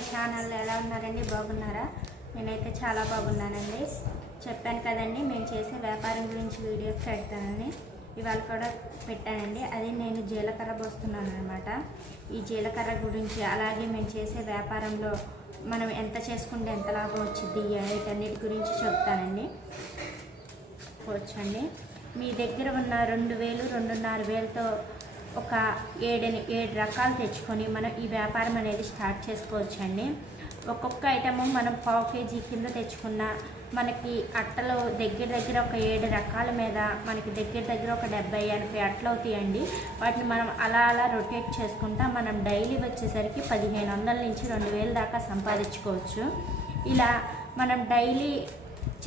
My channel ఎలా ఉన్నారండి? బాగున్నారా? నేనైతే చాలా బాగున్నానండి. చెప్పాను కదండి మేము చేసే వ్యాపారం గురించి వీడియో పెడతానని. ఇవాళ కూడా పెట్టానండి. అది నేను జీలకర్ర పోస్తున్నాను అనమాట ఈ జీలకర్ర గురించి అలాగే మేము చేసే వ్యాపారంలో మనం ఎంత చేసుకుంటే ఎంత లాభం వచ్చింది వీటన్నిటి గురించి చెప్తానండి. వచ్చండి మీ దగ్గర ఉన్న రెండు వేలు రెండున్నర వేలతో ఒక ఏడని ఏడు రకాలు తెచ్చుకొని మనం ఈ వ్యాపారం అనేది స్టార్ట్ చేసుకోవచ్చండి. ఒక్కొక్క ఐటము మనం పావు కేజీ కింద తెచ్చుకున్న మనకి అట్టలు దగ్గర దగ్గర ఒక ఏడు రకాల మీద మనకి దగ్గర దగ్గర ఒక డెబ్బై ఎనభై అట్టలు అవుతాయండి. వాటిని మనం అలా అలా రొటేట్ చేసుకుంటా మనం డైలీ వచ్చేసరికి పదిహేను వందల నుంచి రెండు వేలు దాకా సంపాదించుకోవచ్చు. ఇలా మనం డైలీ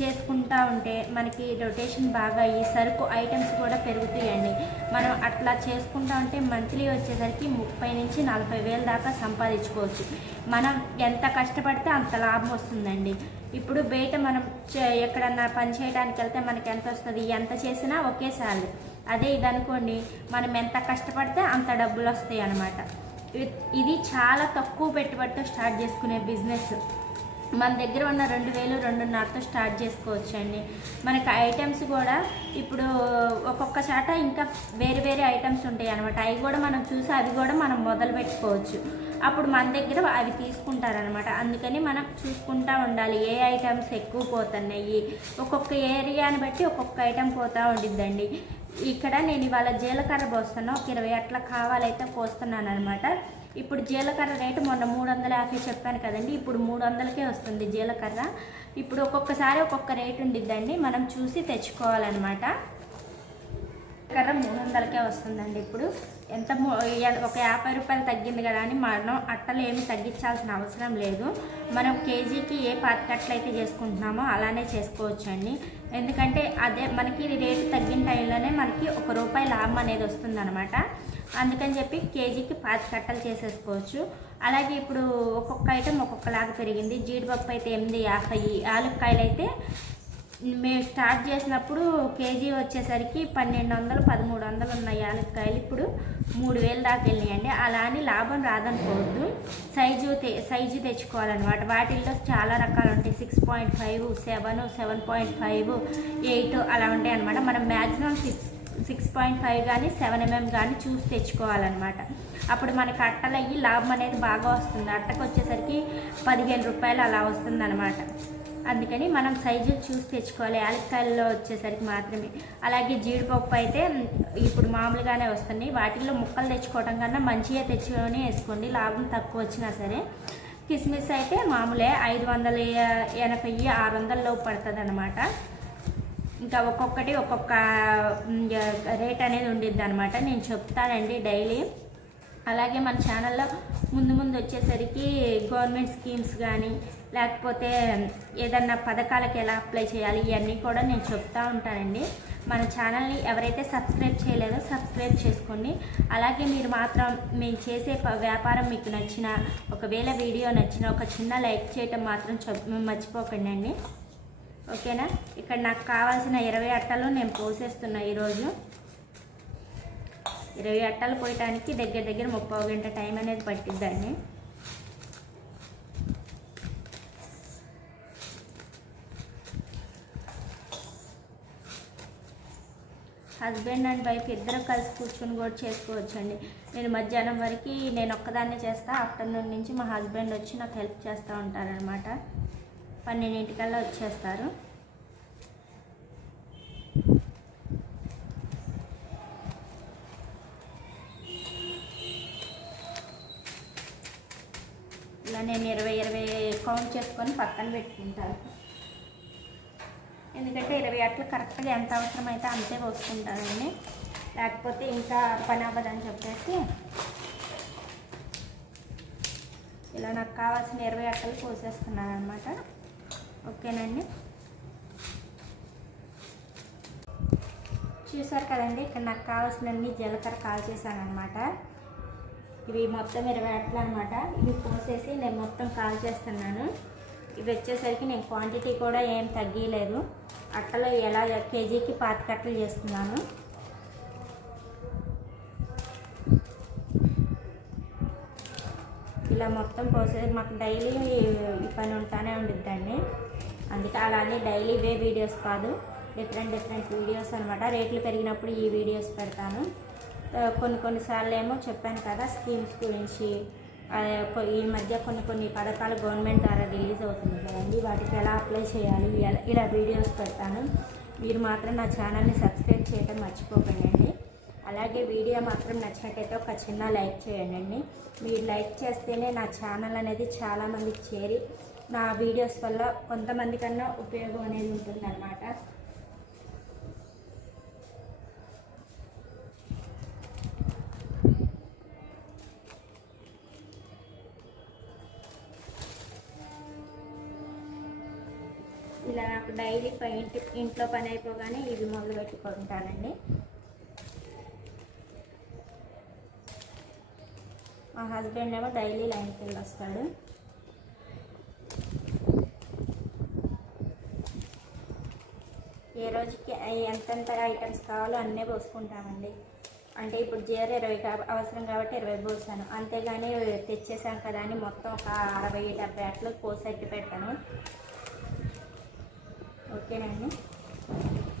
చేసుకుంటా ఉంటే మనకి రొటేషన్ బాగా అయ్యి సరుకు ఐటమ్స్ కూడా పెరుగుతాయండి. మనం అట్లా చేసుకుంటా ఉంటే మంత్లీ వచ్చేసరికి ముప్పై నుంచి నలభై వేల దాకా సంపాదించుకోవచ్చు. మనం ఎంత కష్టపడితే అంత లాభం వస్తుందండి. ఇప్పుడు బయట మనం చే- ఎక్కడన్నా పని చేయడానికి వెళ్తే మనకి ఎంత వస్తుంది ఎంత చేసినా ఒకే శాలరీ అదే ఇది అనుకోండి మనం ఎంత కష్టపడితే అంత డబ్బులు వస్తాయి అన్నమాట ఇది చాలా తక్కువ పెట్టుబడితో స్టార్ట్ చేసుకునే బిజినెస్ మన దగ్గర ఉన్న రెండు వేలు రెండున్నరతో స్టార్ట్ చేసుకోవచ్చండి. మనకి ఐటమ్స్ కూడా ఇప్పుడు ఒక్కొక్క చాట ఇంకా వేరే వేరే ఐటమ్స్ ఉంటాయి అనమాట అవి కూడా మనం చూసి అవి కూడా మనం మొదలు పెట్టుకోవచ్చు. అప్పుడు మన దగ్గర అవి తీసుకుంటారనమాట అందుకని మనం చూసుకుంటా ఉండాలి. ఏ ఐటమ్స్ ఎక్కువ పోతున్నాయి? ఒక్కొక్క ఏరియాని బట్టి ఒక్కొక్క ఐటమ్ పోతూ ఉండిద్దండి. ఇక్కడ నేను ఇవాళ జీలకర్ర పోస్తున్నా. ఒక ఇరవై అట్లా కావాలైతే పోస్తున్నాను అనమాట ఇప్పుడు జీలకర్ర రేటు మొన్న మూడు వందల యాభై చెప్పాను కదండి ఇప్పుడు మూడు వందలకే వస్తుంది జీలకర్ర. ఇప్పుడు ఒక్కొక్కసారి ఒక్కొక్క రేటు ఉండిద్దండి మనం చూసి తెచ్చుకోవాలన్నమాట. కర్ర మూడు వందలకే వస్తుందండి ఇప్పుడు. ఎంత ఒక యాభై రూపాయలు తగ్గింది కదా అని మనం అట్టలు ఏమి తగ్గించాల్సిన అవసరం లేదు. మనం కేజీకి ఏ పాతికట్లు అయితే చేసుకుంటున్నామో అలానే చేసుకోవచ్చండి. ఎందుకంటే అదే మనకి రేటు తగ్గిన టైంలోనే మనకి ఒక రూపాయి లాభం అనేది వస్తుందన్నమాట. అందుకని చెప్పి కేజీకి పాతి కట్టలు చేసేసుకోవచ్చు. అలాగే ఇప్పుడు ఒక్కొక్క ఐటెం ఒక్కొక్కలాగా పెరిగింది. జీడిపప్పు అయితే ఎనిమిది యాభై ఆలుక్కాయలు అయితే మేము స్టార్ట్ చేసినప్పుడు కేజీ వచ్చేసరికి పన్నెండు వందలు పదమూడు వందలు ఉన్నాయి యాలక్కాయలు. ఇప్పుడు మూడు వేలు దాకా వెళ్ళినాయండి. అలా అని లాభం రాదనుకోవద్దు. సైజు తె- సైజు తెచ్చుకోవాలన్నమాట. వాటిల్లో చాలా రకాలు ఉంటాయి. Six point five seven seven point five eight అలా ఉంటాయి అనమాట మనం maximum six six point five కానీ సెవెన్ ఎంఎం కానీ చూసి తెచ్చుకోవాలన్నమాట. అప్పుడు మనకి అట్టలు అయ్యి లాభం అనేది బాగా వస్తుంది. అట్టకు వచ్చేసరికి పదిహేను రూపాయలు అలా వస్తుందన్నమాట. అందుకని మనం సైజులు చూసి తెచ్చుకోవాలి. యాలక్కాయల్లో వచ్చేసరికి మాత్రమే. అలాగే జీడిపప్పు అయితే ఇప్పుడు మామూలుగానే వస్తున్నాయి. వాటిల్లో ముక్కలు తెచ్చుకోవడం కన్నా మంచిగా తెచ్చుకొని వేసుకోండి. లాభం తక్కువ వచ్చినా సరే. కిస్మిస్ అయితే మామూలే ఐదు వందల ఎనభై ఆరు వందల లోపు పడుతుంది అనమాట ఇంకా ఒక్కొక్కటి ఒక్కొక్క రేట్ అనేది ఉండిద్ది అనమాట నేను చెప్తానండి డైలీ. అలాగే మన ఛానల్లో ముందు ముందు వచ్చేసరికి గవర్నమెంట్ స్కీమ్స్ కానీ లేకపోతే ఏదన్నా పథకాలకు ఎలా అప్లై చేయాలి ఇవన్నీ కూడా నేను చెప్తా ఉంటానండి. మన ఛానల్ని ఎవరైతే సబ్స్క్రైబ్ చేయలేదో సబ్స్క్రైబ్ చేసుకోండి. అలాగే మీరు మాత్రం మేము చేసే వ్యాపారం మీకు నచ్చిన ఒకవేళ వీడియో నచ్చిన ఒక చిన్న లైక్ చేయటం మాత్రం చెప్ మర్చిపోకండి అండి. ఓకేనా? ఇక్కడ నాకు కావాల్సిన ఇరవై అట్టలు నేను పోసేస్తున్నా ఈరోజు. ఇరవై అట్టలు పోయటానికి దగ్గర దగ్గర ముప్పై గంట టైం అనేది పట్టిద్దండి. హస్బెండ్ అండ్ వైఫ్ ఇద్దరు కలిసి కూర్చొని కూడా చేసుకోవచ్చండి. నేను మధ్యాహ్నం వరకు నేను ఒక్కదాన్నే చేస్తా ఆఫ్టర్నూన్ నుంచి మా హస్బెండ్ వచ్చి నాకు హెల్ప్ చేస్తూ ఉంటారనమాట పన్నెండింటికల్లా వచ్చేస్తారు. ఇలా నేను ఇరవై ఇరవై కౌంట్ చేసుకొని పక్కన పెట్టుకుంటాను. ఎందుకంటే ఇరవై అట్లు కరెక్ట్గా ఎంత అవసరమైతే అంతే పోసుకుంటానండి. లేకపోతే ఇంకా పని అవ్వదని చెప్పేసి ఇలా నాకు కావాల్సిన ఇరవై అట్టలు పోసేస్తున్నాను అనమాట ఓకేనండి. చూసారు కదండి ఇక్కడ నాకు కావాల్సినన్ని జీలకర్ర కాల్ చేశాను అనమాట ఇవి మొత్తం ఇరవై అట్ల అనమాట ఇవి పోసేసి నేను మొత్తం కాల్ చేస్తున్నాను. ఇవి వచ్చేసరికి నేను క్వాంటిటీ కూడా ఏం తగ్గలేదు. అట్టలో ఎలా కేజీకి పాతి కట్టలు చేస్తున్నాను. ఇలా మొత్తం పోసేసి మాకు డైలీ ఈ పని ఉంటానే ఉండిద్దండి. అందుకే అలానే డైలీ ఇవే వీడియోస్ కాదు. డిఫరెంట్ డిఫరెంట్ వీడియోస్ అనమాట రేట్లు పెరిగినప్పుడు ఈ వీడియోస్ పెడతాను. కొన్ని కొన్నిసార్లు ఏమో చెప్పాను కదా స్కీమ్స్ గురించి. ఈ మధ్య కొన్ని కొన్ని పథకాలు గవర్నమెంట్ ద్వారా రిలీజ్ అవుతుంది కదండి. వాటికి ఎలా అప్లై చేయాలి? ఎలా- ఇలా వీడియోస్ పెడతాను. మీరు మాత్రం నా ఛానల్ని సబ్స్క్రైబ్ చేయడం మర్చిపోకండి అలాగే వీడియో మాత్రం నచ్చినట్టయితే ఒక చిన్న లైక్ చేయండి మీరు లైక్ చేస్తేనే నా ఛానల్ అనేది చాలామందికి చేరి నా వీడియోస్ వల్ల కొంతమంది కన్నా ఉపయోగం అనేది ఉంటుందన్నమాట. ఇలా నాకు డైలీ ఇంటి ఇంట్లో పని అయిపోగానే ఇవి మొదలు పెట్టుకుంటానండి. మా హస్బెండ్ ఏమో డైలీ లైన్కి వెళ్ళి వస్తాడు ఏ రోజుకి ఎంతెంత ఐటమ్స్ కావాలో అన్నీ పోసుకుంటామండి. అంటే ఇప్పుడు జీర ఇరవై అవసరం కాబట్టి ఇరవై పోసాను. అంతేగాని తెచ్చేసాం కదా అని మొత్తం ఒక అరవై డెబ్బై అట్లు పోసెట్టి పెట్టాను. ఓకేనండి?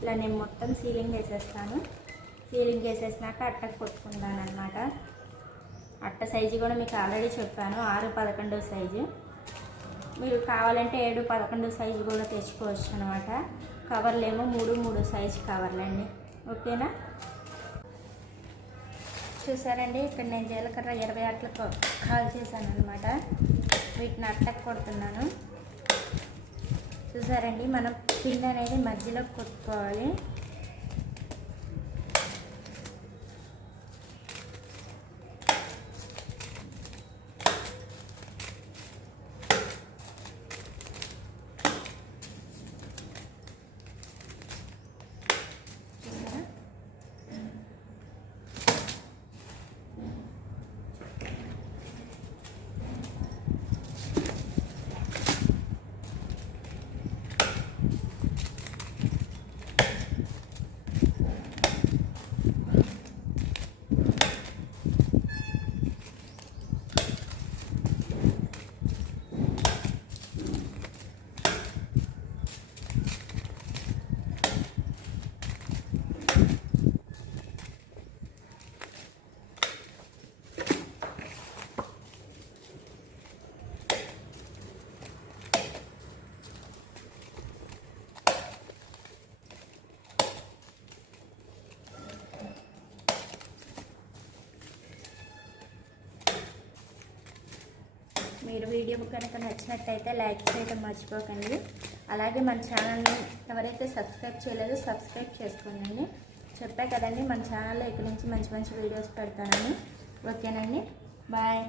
ఇలా నేను మొత్తం సీలింగ్ వేసేస్తాను. సీలింగ్ వేసేసినాక అట్టకు కొట్టుకుంటాను అనమాట అట్ట సైజు కూడా మీకు ఆల్రెడీ చెప్పాను. ఆరు పదకొండు సైజు. మీరు కావాలంటే ఏడు పదకొండు సైజు కూడా తెచ్చుకోవచ్చు అనమాట కవర్లు ఏమో మూడు మూడు సైజు కవర్లండి. ఓకేనా? చూసారండి ఇక్కడ నేను జీలకర్ర ఇరవై అట్లకు కాల్ చేశాను అనమాట వీటిని అట్టకు కొడుతున్నాను. చూసారండి మనం పిండి అనేది మధ్యలో కొట్టుకోవాలి. మీరు వీడియో కనుక నచ్చినట్టయితే లైక్ చేయడం మర్చిపోకండి. అలాగే మన ఛానల్ని ఎవరైతే సబ్స్క్రైబ్ చేయలేదో సబ్స్క్రైబ్ చేసుకోండి. చెప్పా కదండి మన ఛానల్లో ఇక్కడి నుంచి మంచి మంచి వీడియోస్ పెడతానని. ఓకేనండి బాయ్.